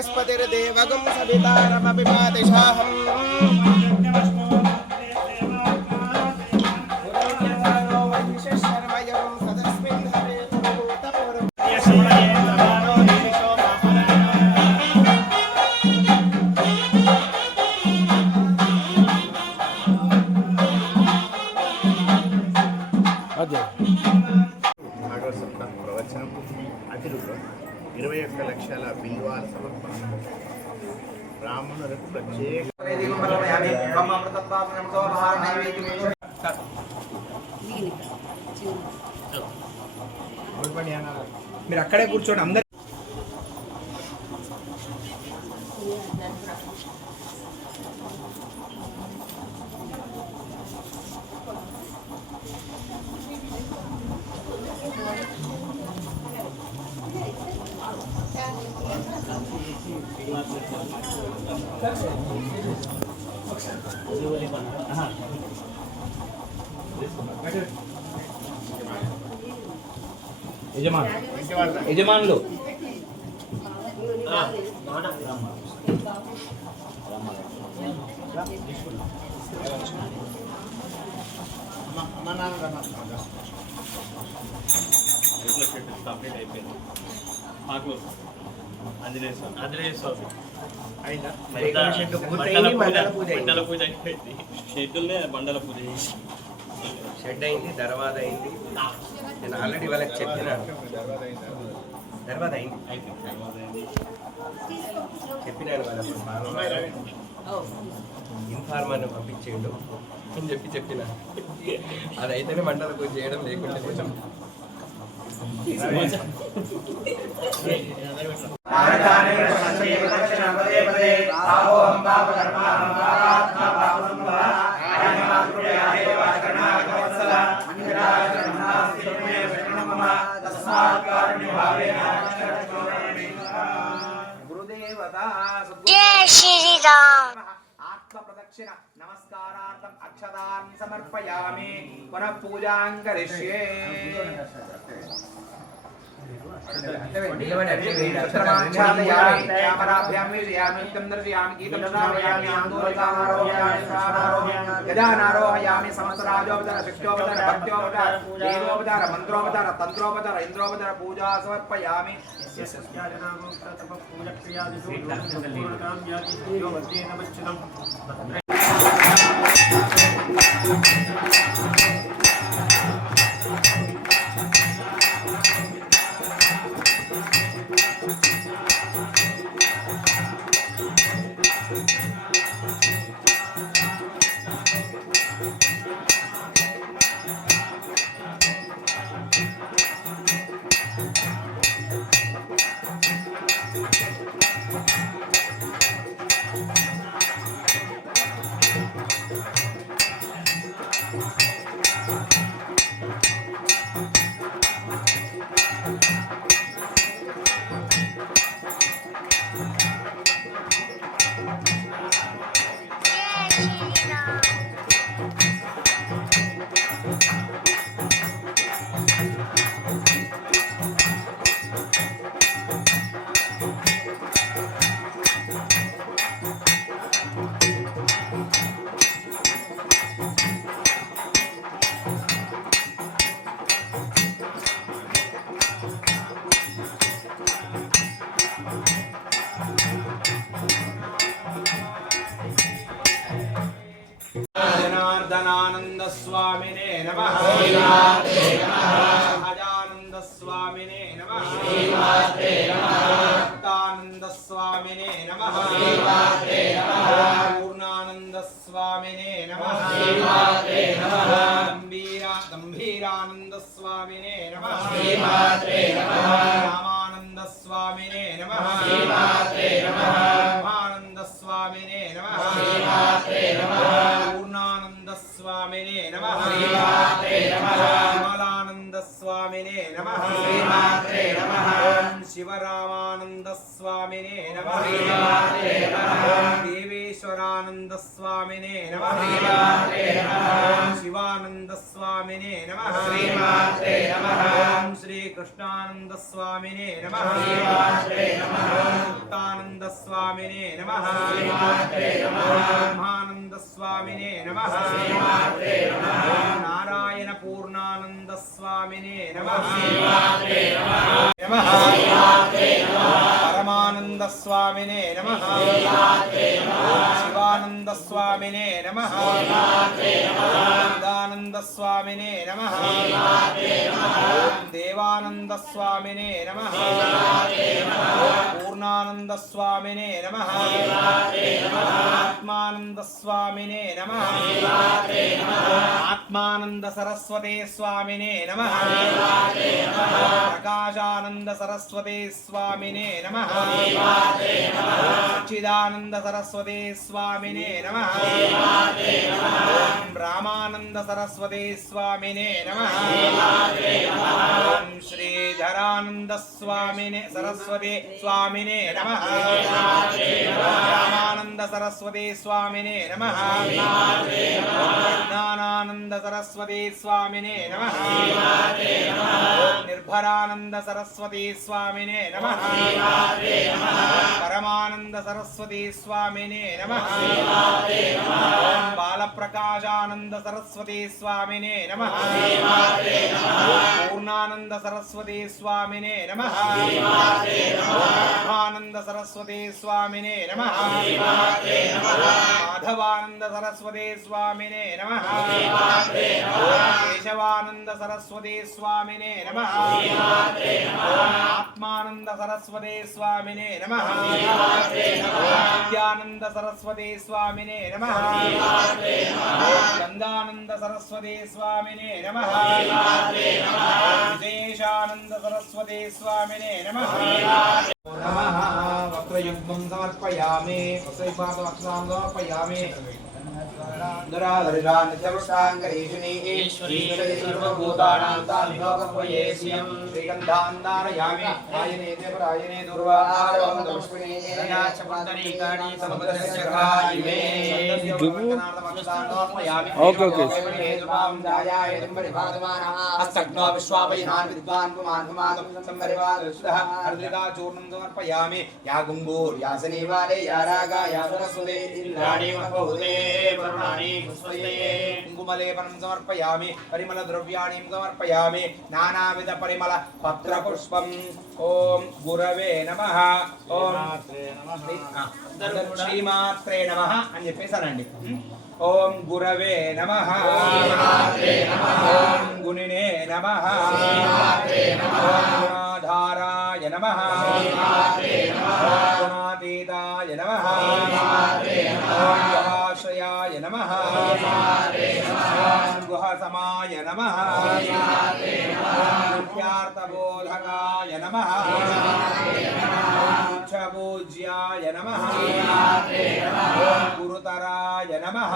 वनस्पतिर्देवगं सवितारमपिपातिशाहम् భాగవత సప్తాహ ప్రవచనం అతిథులు 21 లక్షల బిల్వాల సమర్పణ బ్రాహ్మణులకు ప్రత్యేక మీరు అక్కడే కూర్చోండి అందరు యజమానులు కంప్లీట్ అయిపోయింది. మాకు ఆంజనేయ స్వామి మండల పూజ అయిపోయింది. షెడ్యూల్నే మండల పూజ చేసి షెడ్ అయింది, దర్వాద అయింది. నేను ఆల్రెడీ వాళ్ళకి చెప్పినాను. దర్వాద అయింది చెప్పినాను వాళ్ళకి. ఇన్ఫార్మర్ని పంపించేయండు అని చెప్పిన అదైతేనే మండల పూజ చేయడం, లేకుంటే కొంచెం जय श्री राम। आत्म प्रदक्षिण नमस्कारार्थम अक्षतान् समर्पयामि पुनः पूजां करिष्ये। गजानारोहयामि सहस्राजोपचार शिक्षोपचार भक्त्योपचार देवोपचार मंत्रोपचार तंत्रोपचार इंद्रोपचार पूजा समर्पयामि। जनार्दनानंद स्वामिने नमः। अजानंद स्वामिने नमः। भक्तानंद स्वामिने नमः। पूर्णानंद स्वामिने नमः। गंभीरानंद स्वामिने नमः। रामानंद स्वामिने नमः। ब्रह्मानंद स्वामिने नमः। पूर्णानंद स्वामिने नमः। विमलानंद स्वामिने नमः। शिवरामानंद स्वामिने नमः। देवेश्वर ఈశ్వరానంద స్వామినే నమః శివానంద స్వామినే నమః శ్రీ కృష్ణానంద స్వామినే నమః ముక్తానంద స్వామినే నమః బ్రహ్మానంద స్వామినే నమః నారాయణ పూర్ణానంద స్వామినే నమః పరమానంద స్వామినే నమః శివానంద స్వామినే నమః చిదానంద స్వామినే నమః దేవానంద స్వామినే నమః పూర్ణానంద స్వామినే నమః ఆత్మానంద స్వామినే నమః ఆత్మానంద సరస్వతే స్వామినే నమః ప్రకాశానంద సరస్వతే స్వామినే నమః చిదానంద సరస్వతే స్వామినే నమః రామానంద సరస్వతే స్వామినే నమః శ్రీధరానంద స్వామినే సరస్వతే స్వామినే నమః రామానంద సరస్వతే స్వామినే నమః జ్ఞానానంద సరస్వతే స్వామినే నమః నిర్భరానంద సరస్వతే స్వామినే నమః పరమానంద సరస్వతే స్వామినే నమః బాలప్రకాశానంద సరస్వతే స్వామినే నమః పూర్ణానంద సరస్వతే స్వామినే నమః బ్రహ్మానంద సరస్వతే స్వామినే నమః మాధవానంద సరస్వతే స్వామినే నమః కేశవానంద సరస్వతే స్వామినే నమః ఆత్మానంద సరస్వతే స్వామినే నమః విద్యానంద సరస్వతే స్వామినే నమః గంగానంద సరస్వతే స్వామినే నమః విశేషానంద సరస్వతే స్వామినే నమః నమః వక్రయుగ్మం సమర్పయామి వక్రయుగ్మం సమర్పయామి సర్వభూతానాం తాన్లోకపయేస్యం శ్రీగంధాందారయామి ఆయనే దేవరాయనే దుర్వాహారం దోష్మినే పుండరీకాణి సముద్రస్య కాయిమే ఓకే ఓకే హస్తగ్నో విశ్వావైనాన్ విద్వాన్ పుమాన్ పుమాన్ సంపరివారసుదః హర్ద్రికా చూర్ణం సమర్పయామి యా గుంగూర్ యా సనీవాలే యా రాగా యా సరస్వతే ఇంద్రాణి మహోదే పర్వాణి పుష్పతే కుంకుమలేపనం సమర్పయామి పరిమళ ద్రవ్యాణి సమర్పయామి నానావిధ పరిమళ పత్ర పుష్పం ఓం గురవే నమః ఓం శ్రీమాత్రే నమః అని చెప్పేసానండి ఓం గురవే నమః ఓం గుణినే నమః గుణాధారాయ నమః గుణాతీతాయ నమః గుహాశ్రయాయ నమః గుహసమాయ నమః నిత్యార్థబోధకాయ నమః పూజ్యాయ నమః గురుతరాయ నమః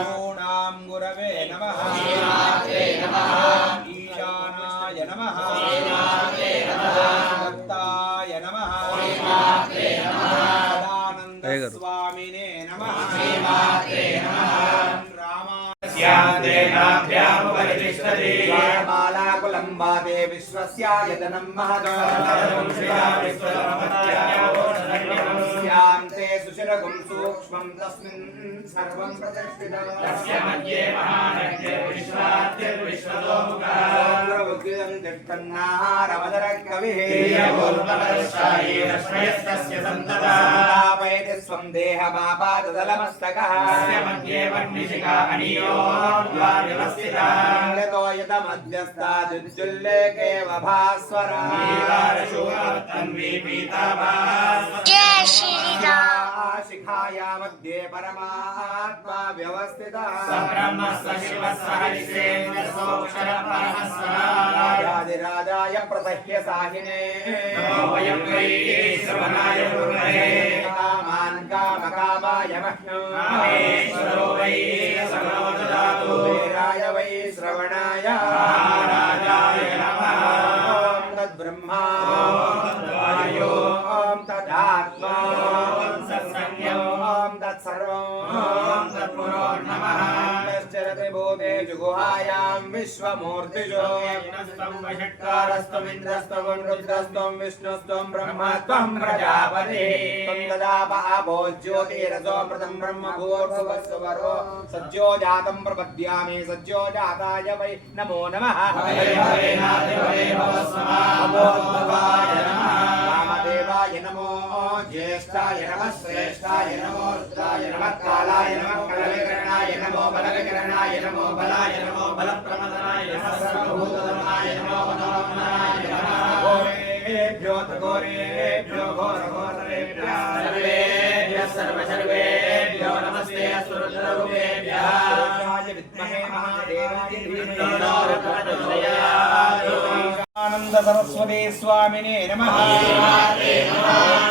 గురుణాం గురవే నమః ఈశానాయ నమః దత్తాయ నమః సదానంద స్వామినే నమః మాలాకులంబాదే విశ్వస్యాయతనం మహద్యాం సుశిరగుం సూక్ష్మం తస్మిన్ సర్వం ప్రతిష్ఠితం తస్య మధ్యే మహానగ్నిర్విశ్వతోముఖం తిష్టన్నారమదర కవిః సంతాపయతి స్వం దేహమాపాదదలమస్తకః తస్య మధ్యే వహ్నిశిఖా మధ్యస్థాదుజ్జుల్లేకేవ భాస్వరా शिखाया मध्ये परमात्मा व्यवस्थितः राजाय प्रसह्य साहिने कामान् कामकामाय मह्यराय वै श्रवणाय तद्ब्रह्मा ॐ तदात्मा ते जुगुहायां विश्वमूर्तिषु षट्कारस्त्वमिन्द्रस्त्वं रुद्रस्त्वं विष्णुस्त्वं ब्रह्मस्त्वं प्रजापतिः त्वं ददाप आपो ज्योतिरसो मृतं ब्रह्म भूर्भुवस्वरो सज्जो जातं प्रपद्यामि सज्जो जाताय वै नमो नमः वामदेवाय नमो ज्येष्ठाय नमः श्रेष्ठाय नमो रुद्राय नमः कालाय नमः कलविकरणाय नमो बलविकरणाय नमो बलाय नमो बलप्रमदनाय नमः सर्वभूतधनाय नमो मनोरमणाय नमः घोरेभ्यो घोरेभ्यो घोरघोरेभ्यः सर्वेभ्यः सर्वसर्वेभ्यो नमस्ते असुररूपेभ्यः विद्महे महादेवाय धीमहि आनंद सरस्वती स्वामिने नमः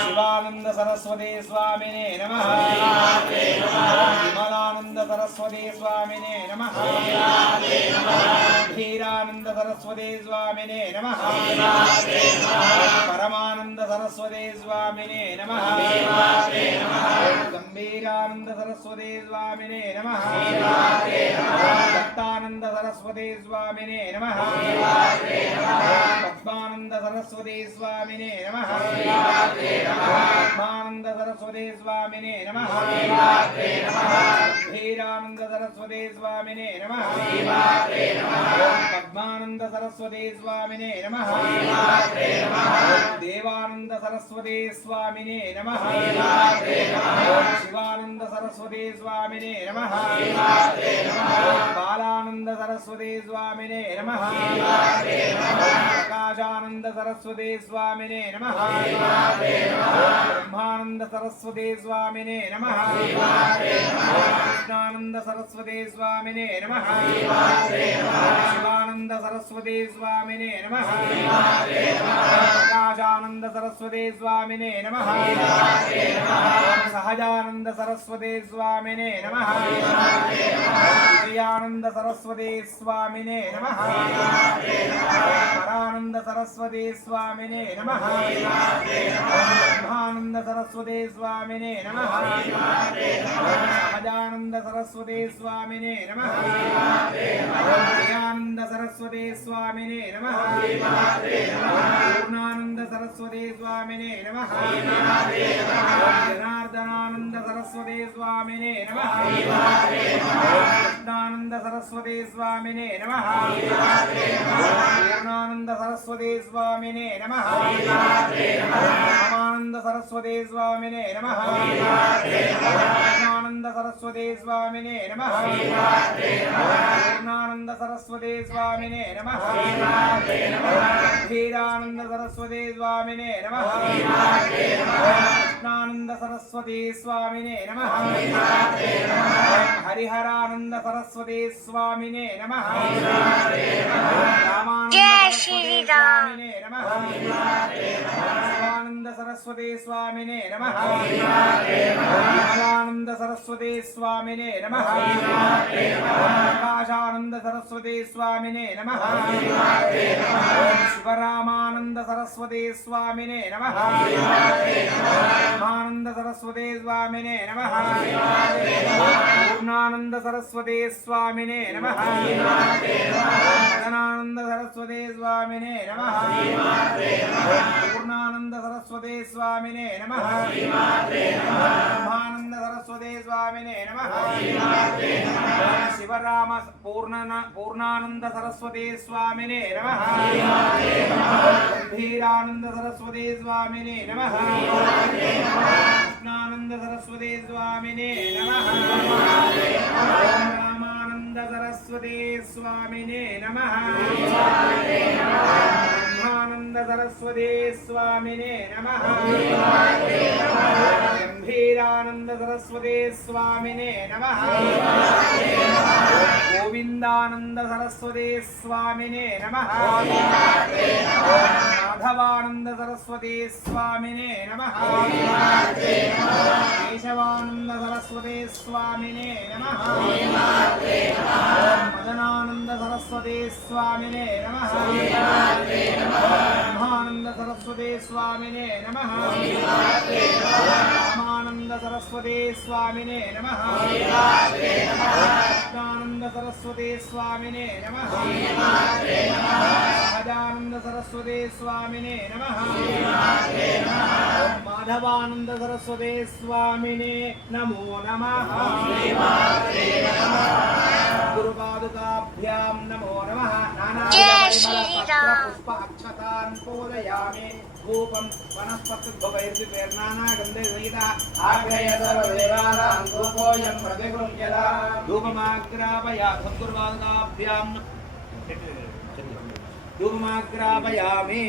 शिवानंद सरस्वती स्वामिने नमः विमलानंद सरस्वती स्वामिने नमः धीरानंद सरस्वती स्वामिने नमः परमानंद सरस्वती स्वामिने नमः गंभीरानंद सरस्वती स्वामिने नमः दत्तानंद सरस्वती स्वामिने नमः पद्मानंद सरस्वती स्वामिने नमः पद्मानंद सरस्वती स्वामिने नमः धीरानंद सरस्वती स्वामिने नमः पद्मानंद सरस्वती स्वामिने नमः देवानंद सरस्वती स्वामिने नमः शिवानंद सरस्वती स्वामिने नमः बालानंद सरस्वती स्वामिने नमः प्रकाशानंद सरस्वती स्वामिने नमः ब्रह्मानंद सरस्वती स्वामिने नमः कृष्णानंद सरस्वती स्वामिने नमः शिवानंद सरस्वती स्वामिने नमः प्रकाशानंद सरस्वती स्वामिने नमः सहजानंद सरस्वती स्वामिने नमः विजयानंद सरस्वती स्वामिने नमः परानंद सरस्वती स्वामिने नमः ब्रह्मानंद सरस्वती स्वामिने नमः सहजानंद सरस्वती स्वामिने नमः विजयानंद सरस्वती स्वामिने नमः पूर्णानंद सरस्वती स्वामिने नमः जनार्दनानंद सरस्वती स्वामिने नमः कृष्णानंद सरस्वती स्वामिने नमः पूर्णानंद सरस्वती स्वामिने नमः रामानंद सरस्वती स्वामिने नमः कृष्णानंद सरस्वती स्वामिने नमः पूर्णानंद सरस्वती स्वामिने नमः धीरानंद सरस्वती स्वामिने नमः कृष्णानंद सरस्वती स्वामिने नमः हरिहरानंद सरस्वती स्वामिने नमः जय श्री राम। नमः शिवानंद सरस्वती स्वामिने नमः विमलानंद सरस्वती स्वामिने नमः प्रकाशानंद सरस्वती स्वामिने नमः शिवरामानंद सरस्वती स्वामिने नमः ब्रह्मानंद सरस्वती स्वामिने नमः पूर्णानंद सरस्वती स्वामिने नमः मदनानंद सरस्वती स्वामिने नमः पूर्णानंद सरस्वती स्वामिने नमः ब्रह्मानंद सरस्वती स्वामिने नमः शिवराम पूर्णानंद सरस्वती स्वामिने नमः गंभीरानंद सरस्वती स्वामिने नमः कृष्णानंद सरस्वती स्वामिने नमः रामानंद सरस्वती स्वामिने नमः ब्रह्मानंद सरस्वती स्वामिने नमः गंभीरानंद सरस्वती स्वामिने नमः गोविंदानंद सरस्वती स्वामिने नमः माधवानंद सरस्वती स्वामिने नमः केशवानंद सरस्वती स्वामिने नमः मदनानंद सरस्वती स्वामिने नमः ब्रह्मानंद सरस्वती स्वामिने नमः रामानंद सरस्वती स्वामिने नमः कृष्णानंद सरस्वती स्वामिने नमः सहजानंद सरस्वती स्वामिने नमः माधवानंद सरस्वती स्वामिने नमो नमः गुरुपादुकाभ्यां नमो नमः जय श्री राम। पुष्प अक्षतान् पूजयामि धूपं वनस्पतिर्भवैर्दिपेर्नानागन्धे सहिता आग्रय सर्वदेवानां धूपोऽयं प्रतिगृह्यता धूपमाग्रापयामि धूपमाग्रापयामि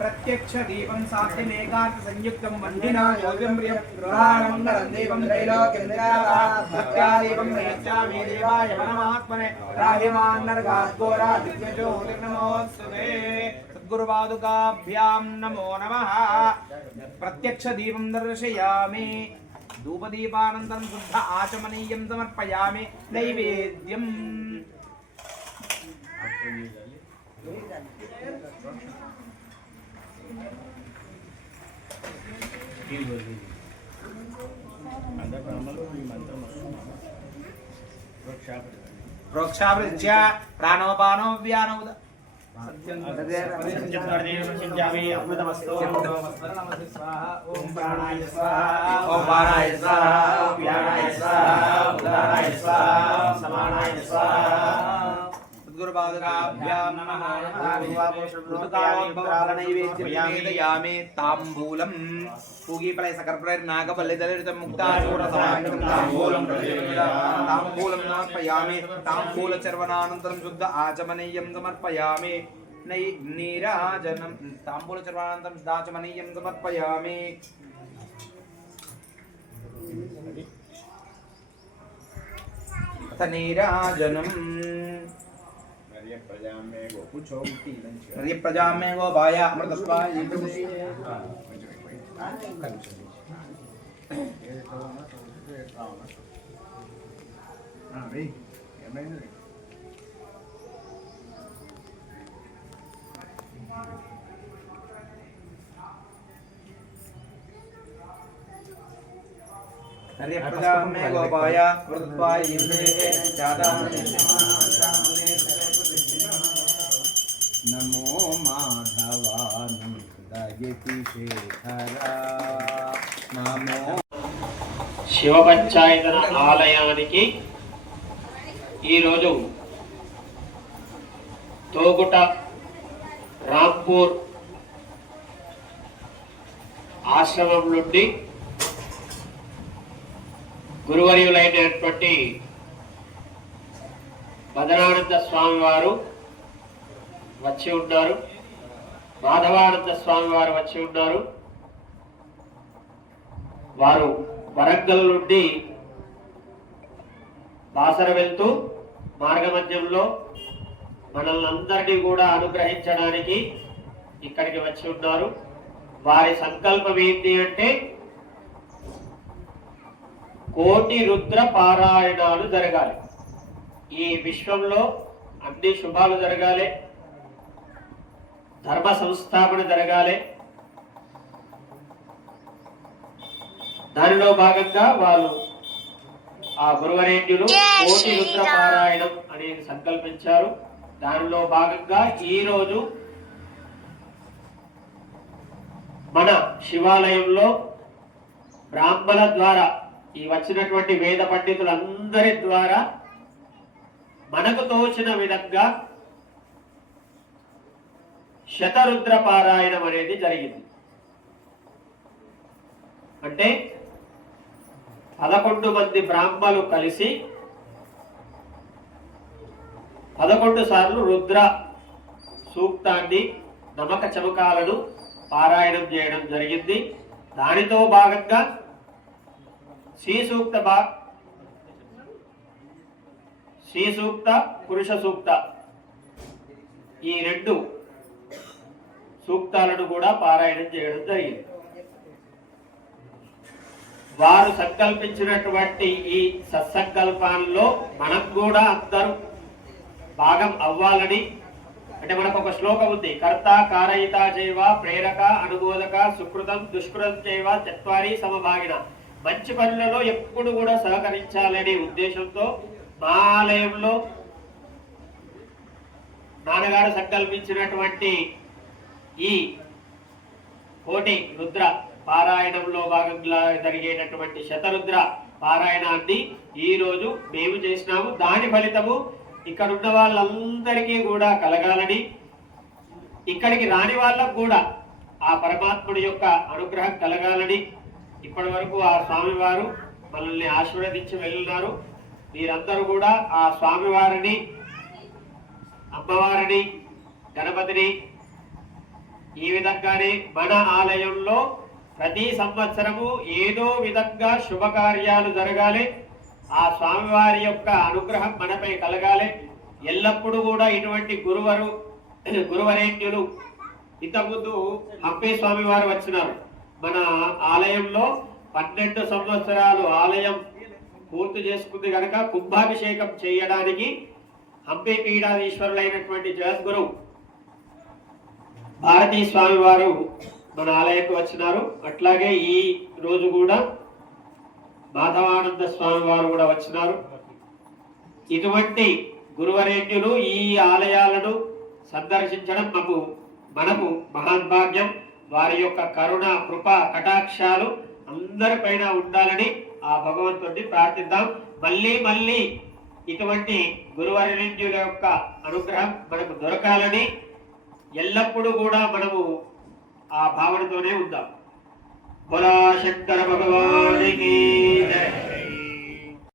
प्रत्यक्ष दीपं सात्यमेकार्थ संयुक्तं वन्दिना योग्यं प्रियं गृहाणं दीपं त्रैलोक्यं निरादीपं प्रयच्छामि देवाय परमात्मने राहिमान् नरकाद्घोरा दिव्यज्योतिर्नमोऽस्तुते सद्गुरुपादुकाभ्यां नमो नमः प्रत्यक्ष दीपं दर्शयामि धूपदीपानन्तरं शुद्ध आचमनीयं समर्पयामि नैवेद्यम् प्रोक्षावृज्य प्राणोपानो व्यानोद अमृतमस्तु ओम प्राणाय स्वाहा ओम प्राणाय स्वाहा ओम व्यानाय स्वाहा उदानाय स्वाहा समानाय स्वाहा सद्गुरुपादुकाभ्यां नमः ऋतुकालोद्भवकालनैवेद्यमेदयामि ताम्बूलं पूगीफलै सकर्पणैर्नागपल्लितलरितं मुक्ताचूर्णसमायुक्तं ताम्बूलं समर्पयामि ताम्बूलचर्वणानन्तरं शुद्ध आचमनीयं समर्पयामि नीराजनं ताम्बूलचर्वणानन्तरं शुद्धाचमनीयं समर्पयामि अथ नीराजनम् प्रजा में गो भाया अमृतस्वाय प्रजा में गो भाया अमृतस्वाय नमो माधवानंदयति शेखरा नमो శివ పంచాయతన ఆలయానికి ఈరోజు తోగుట రాంపూర్ ఆశ్రమం నుండి గురువర్యులైనటువంటి బదరానంద స్వామి వారు వచ్చి ఉన్నారు, మాధవానంద స్వామి వారు వచ్చి ఉన్నారు. వారు వరంగల్ నుండి బాసర వెళ్తూ మార్గమధ్యంలో మనల్ని అందరినీ కూడా అనుగ్రహించడానికి ఇక్కడికి వచ్చి ఉన్నారు. వారి సంకల్పం ఏంటి అంటే కోటి రుద్ర పారాయణాలు జరగాలి, ఈ విశ్వంలో అన్ని శుభాలు జరగాలి, ధర్మ సంస్థాపన జరగాలి. దానిలో భాగంగా వాళ్ళు ఆ గురువరేణ్యులు కోటి రుద్ర పారాయణం అనేది సంకల్పించారు. దానిలో భాగంగా ఈరోజు మన శివాలయంలో బ్రాహ్మణ ద్వారా ఈ వచ్చినటువంటి వేద పండితులందరి ద్వారా మనకు తోచిన విధంగా శతరుద్ర పారాయణం అనేది జరిగింది. అంటే 11 మంది బ్రాహ్మలు కలిసి 11 సార్లు రుద్ర సూక్తాన్ని నమక చమకాలను పారాయణం చేయడం జరిగింది. దానితో భాగంగా శ్రీ సూక్త పురుష సూక్త ఈ 2 సూక్తాలను కూడా పారాయణం చేయడం జరిగింది. వారు సంకల్పించినటువంటి ఈ సత్సంకల్పాల్లో మనం కూడా అందరూ భాగం అవ్వాలని అంటే మనకు ఒక శ్లోకం ఉంది, కర్త కారయిత చైవ ప్రేరక అనుబోధక సుకృతం దుష్కృతం చైవ చత్వారి సమభాగిన. మంచి పనులలో ఎప్పుడు కూడా సహకరించాలనే ఉద్దేశంతో మా ఆలయంలో నాన్నగారు సంకల్పించినటువంటి ఈ కోటి రుద్ర పారాయణంలో భాగంగా జరిగేటటువంటి శతరుద్ర పారాయణాన్ని ఈ రోజు మేము చేసినాము. దాని ఫలితము ఇక్కడ ఉన్న వాళ్ళందరికీ కూడా కలగాలని, ఇక్కడికి రాని వాళ్ళకు కూడా ఆ పరమాత్ముడి యొక్క అనుగ్రహం కలగాలని ఇప్పటి వరకు ఆ స్వామివారు మనల్ని ఆశీర్వదించి వెళ్ళున్నారు. మీరందరూ కూడా ఆ స్వామివారిని, అమ్మవారిని, గణపతిని ఈ విధంగానే మన ఆలయంలో ప్రతి సంవత్సరము ఏదో విధంగా శుభకార్యాలు జరగాలి, ఆ స్వామివారి యొక్క అనుగ్రహం మనపై కలగాలి. ఎల్లప్పుడూ కూడా ఇటువంటి గురువరేణ్యులు ఇంతకుముందు హంపి స్వామి వారు వచ్చినారు. మన ఆలయంలో 12 సంవత్సరాలు ఆలయం పూర్తి చేసుకుంది కనుక కుంభాభిషేకం చేయడానికి హంపి పీఠాధీశ్వరులైనటువంటి జగద్గురు భారతీ స్వామి వారు మన ఆలయానికి వచ్చినారు. అట్లాగే ఈ రోజు కూడా మాధవానంద స్వామి వారు కూడా వచ్చినారు. ఇటువంటి గురువరేణ్యులు ఈ ఆలయాలను సందర్శించడం మనకు మహాభాగ్యం. వారి యొక్క కరుణ, కృప, కటాక్షాలు అందరిపైన ఉండాలని ఆ భగవంతుడిని ప్రార్థిద్దాం. మళ్ళీ ఇటువంటి గురువరేణ్యుల యొక్క అనుగ్రహం మనకు దొరకాలని ఎల్లప్పుడూ కూడా మనము ఆ భావనతోనే ఉందాం. బోలా శంకర భగవానికి జై.